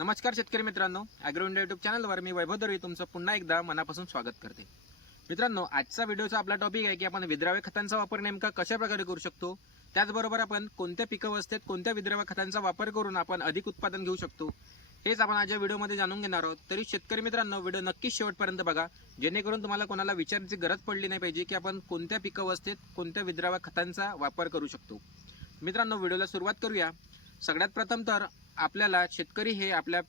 नमस्कार शेतकरी मित्रांनो. ॲग्रो इंडिया युट्यूब चॅनलवर मी वैभव दरवी तुमचं पुन्हा एकदा मनापासून स्वागत करते. मित्रांनो आजचा व्हिडिओचा आपला टॉपिक आहे की आपण विद्राव्य खतांचा वापर नेमका कशा प्रकारे करू शकतो? त्याचबरोबर आपण कोणत्या पिकावस्थेत कोणत्या विद्राव्य खतांचा वापर करून आपण अधिक उत्पादन घेऊ शकतो? हेच आपण आज या व्हिडिओमध्ये जाणून घेणार आहोत. तरी शेतकरी मित्रांनो व्हिडिओ नक्कीच शेवटपर्यंत बघा. जेणेकरून तुम्हाला कोणाला विचारायची गरज पडली नाही पाहिजे की आपण कोणत्या पिकावस्थेत कोणत्या विद्राव्य खतांचा वापर करू शकतो. मित्रांनो व्हिडिओला सुरुवात करूया. सगळ्यात प्रथम तर आपल्याला शेतकरी हे आपल्या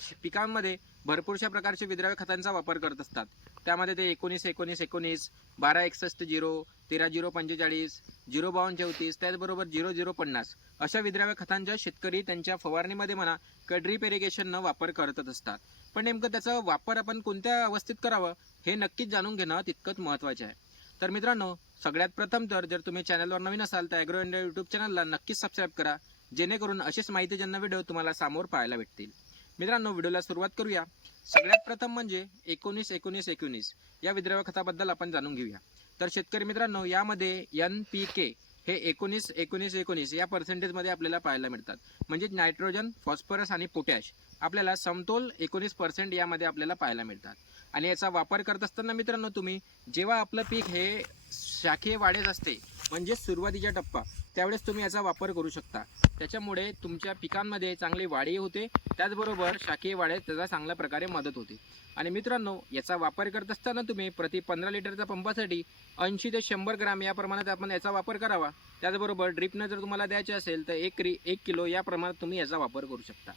श- पिकांमध्ये भरपूरशा प्रकारचे विद्राव्य खतांचा वापर करत असतात. त्यामध्ये ते एकोणीस एकोणीस एकोणीस बारा एकसष्ट झिरो तेरा झिरो पंचेचाळीस झिरो बावन्न चौतीस त्याचबरोबर झिरो झिरो पन्नास अशा विद्राव्य खतांच्या शेतकरी त्यांच्या फवारणीमध्ये म्हणा किंवा ड्रीप इरिगेशननं वापर करतच असतात. पण नेमकं त्याचा वापर आपण कोणत्या अवस्थेत करावं हे नक्कीच जाणून घेणं तितकंच महत्त्वाचं आहे. तर मित्रांनो सगळ्यात प्रथम तर जर तुम्ही चॅनलवर नवीन असाल तर ॲग्रो इंडिया यूट्यूब चॅनलला नक्कीच सबस्क्राईब करा. जेणेकरून अशीच माहितीजन्य व्हिडिओ तुम्हाला समोर पाहायला भेटतील. मित्रांनो व्हिडिओला सुरुवात करूया. सगळ्यात प्रथम म्हणजे एकोणीस एकोणीस एकोणीस या विद्राव्य खताबद्दल आपण जाणून घेऊया. तर शेतकरी मित्रांनो यामध्ये एन पी के हे एकोणीस एकोणीस एकोणीस या पर्सेंटेजमध्ये आपल्याला पाहायला मिळतात. म्हणजे नायट्रोजन फॉस्फरस आणि पोटॅश आपल्याला समतोल एकोणीस पर्सेंट यामध्ये आपल्याला पाहायला मिळतात. आणि याचा वापर करत असताना मित्रांनो तुम्ही जेव्हा आपलं पीक हे शाखीय वाढेच असते म्हणजे सुरुवातीचा टप्पा. त्यावेळेस तुम्ही याचा वापर करू शकता. त्याच्यामुळे तुमच्या पिकांमध्ये चांगली वाढही होते. त्याचबरोबर शाकीय वाढीत त्याचा चांगल्या प्रकारे मदत होते. आणि मित्रांनो याचा वापर करत असताना तुम्ही प्रति पंधरा लिटरच्या पंपासाठी ऐंशी ते शंभर ग्राम या प्रमाणात आपण याचा वापर करावा. त्याचबरोबर ड्रिपनं जर तुम्हाला द्यायचे असेल तर एक रि एक किलो या प्रमाणात तुम्ही याचा वापर करू शकता.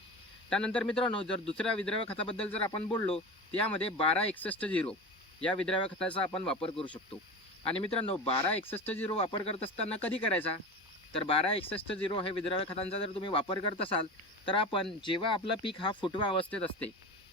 त्यानंतर मित्रांनो जर दुसऱ्या विद्राव्य खताबद्दल जर आपण बोललो त्यामध्ये बारा एकसष्ट झिरो या विद्राव्य खताचा आपण वापर करू शकतो. आणि मित्रांनो बारा एकसष्ट झिरो वापर करत असताना कधी करायचा? तर बारा एकसष्ट झिरो हे विद्राव्य खतांचा जर तुम्ही वापर करत असाल तर आपण जेव्हा आपलं पीक हा फुटवा अवस्थेत असते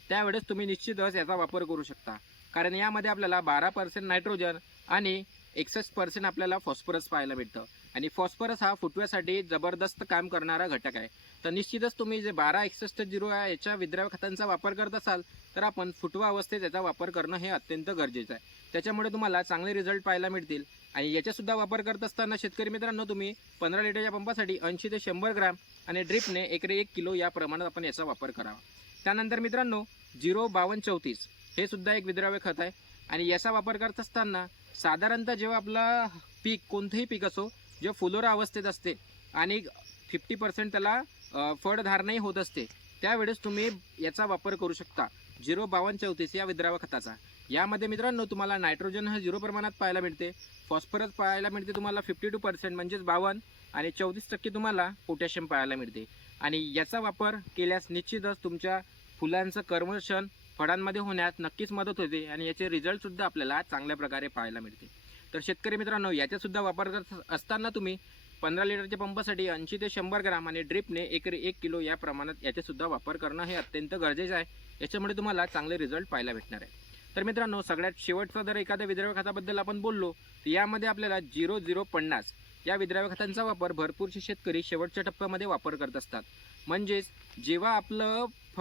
त्यावेळेस तुम्ही निश्चितच याचा वापर करू शकता. कारण यामध्ये आपल्याला बारा पर्सेंट नायट्रोजन आणि एकसष्ट पर्सेंट आपल्याला फॉस्फरस पाहायला मिळतं. आणि फॉस्फरस हा फुटव्यासाठी जबरदस्त काम करणारा घटक आहे. तर निश्चितच तुम्ही जे बारा एकसष्ट झिरो आहे याच्या विद्राव्य खतांचा वापर करत असाल तर आपण फुटवा अवस्थेत याचा वापर करणं हे अत्यंत गरजेचं आहे. त्याच्यामुळे तुम्हाला चांगले रिझल्ट पाहायला मिळतील. आणि याच्यासुद्धा वापर करत असताना शेतकरी मित्रांनो तुम्ही पंधरा लिटरच्या पंपासाठी ऐंशी ते शंभर ग्राम आणि ड्रिपने एकरे एक किलो या प्रमाणात आपण याचा वापर करावा. त्यानंतर मित्रांनो झिरो बावन्न चौतीस हे सुद्धा एक विद्राव्य खत आहे. आणि याचा वापर करत असताना साधारणतः जेव्हा आपला पीक कोणतंही पीक असो जेव्हा फुलोरा अवस्थेत असते आणि फिफ्टी पर्सेंट त्याला फळधारणही होत असते त्यावेळेस तुम्ही याचा वापर करू शकता. झिरो बावन्न चौतीस या विद्राव खताचा. यामध्ये मित्रांनो तुम्हाला नायट्रोजन हा झिरो प्रमाणात पाहायला मिळते. फॉस्फरस पाहायला मिळते तुम्हाला फिफ्टी टू पर्सेंट म्हणजेच बावन्न आणि चौतीस टक्के तुम्हाला पोटॅशियम पाहायला मिळते. आणि याचा वापर केल्यास निश्चितच तुमच्या फुलांचं कर्मशन फळांमध्ये होण्यास नक्कीच मदत होते आणि याचे रिझल्टसुद्धा आपल्याला चांगल्या प्रकारे पाहायला मिळते. तर शेतकरी मित्रांनो याचासुद्धा वापर करत असताना तुम्ही पंधरा लिटरच्या पंपासाठी ऐंशी ते शंभर ग्राम आणि ड्रिपने एकरी एक किलो या प्रमाणात याचेसुद्धा वापर करणं हे अत्यंत गरजेचं आहे. याच्यामुळे तुम्हाला चांगले रिझल्ट पाहायला भेटणार आहे. तर मित्रांनो सगळ्यात शेवटचा जर एखाद्या विद्राव्य खताबद्दल आपण बोललो तर यामध्ये आपल्याला झिरो झिरो पन्नास या विद्राव्य खतांचा वापर भरपूरसे शेतकरी शेवटच्या टप्प्यामध्ये वापर करत असतात. म्हणजेच जेव्हा आपलं फ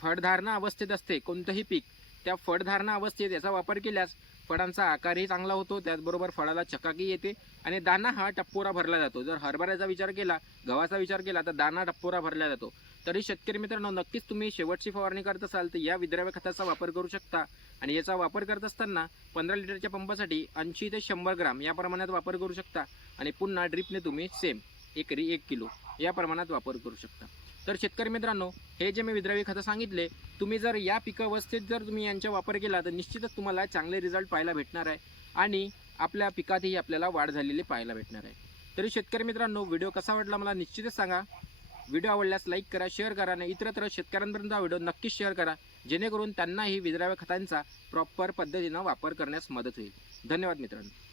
फळधारणा अवस्थेत असते कोणतंही पीक त्या फळधारणा अवस्थेत याचा वापर केल्यास फळांचा आकारही चांगला होतो त्याचबरोबर फळाला चकाकी येते आणि दाना हा टप्पोरा भरला जातो. जर हरभऱ्याचा विचार केला गव्हाचा विचार केला तर दाना टप्पोरा भरला जातो. तरी शेतकरी मित्रांनो नक्कीच तुम्ही शेवटची फवारणी करत असाल तर या विद्राव्य खताचा वापर करू शकता. आणि याचा वापर करत असताना पंधरा लिटरच्या पंपासाठी ऐंशी ते शंभर ग्राम या प्रमाणात वापर करू शकता. आणि पुन्हा ड्रिपने तुम्ही सेम एकरी एक किलो या प्रमाणात वापर करू शकता. तर शेतकरी मित्रांनो हे जे मी विद्रावी खतं सांगितले तुम्ही जर या पिकावस्थेत जर तुम्ही यांचा वापर केला तर निश्चितच तुम्हाला चांगले रिझल्ट पाहायला भेटणार आहे. आणि आपल्या पिकातही आपल्याला वाढ झालेली पाहायला भेटणार आहे. तरी शेतकरी मित्रांनो व्हिडिओ कसा वाटला मला निश्चितच सांगा. व्हिडिओ आवडल्यास लाईक करा शेअर करा आणि इतरत्र शेतकऱ्यांपर्यंत हा व्हिडिओ नक्कीच शेअर करा जेणेकरून त्यांनाही विद्राव्य खतांचा प्रॉपर पद्धतीनं वापर करण्यास मदत होईल. धन्यवाद मित्रांनो.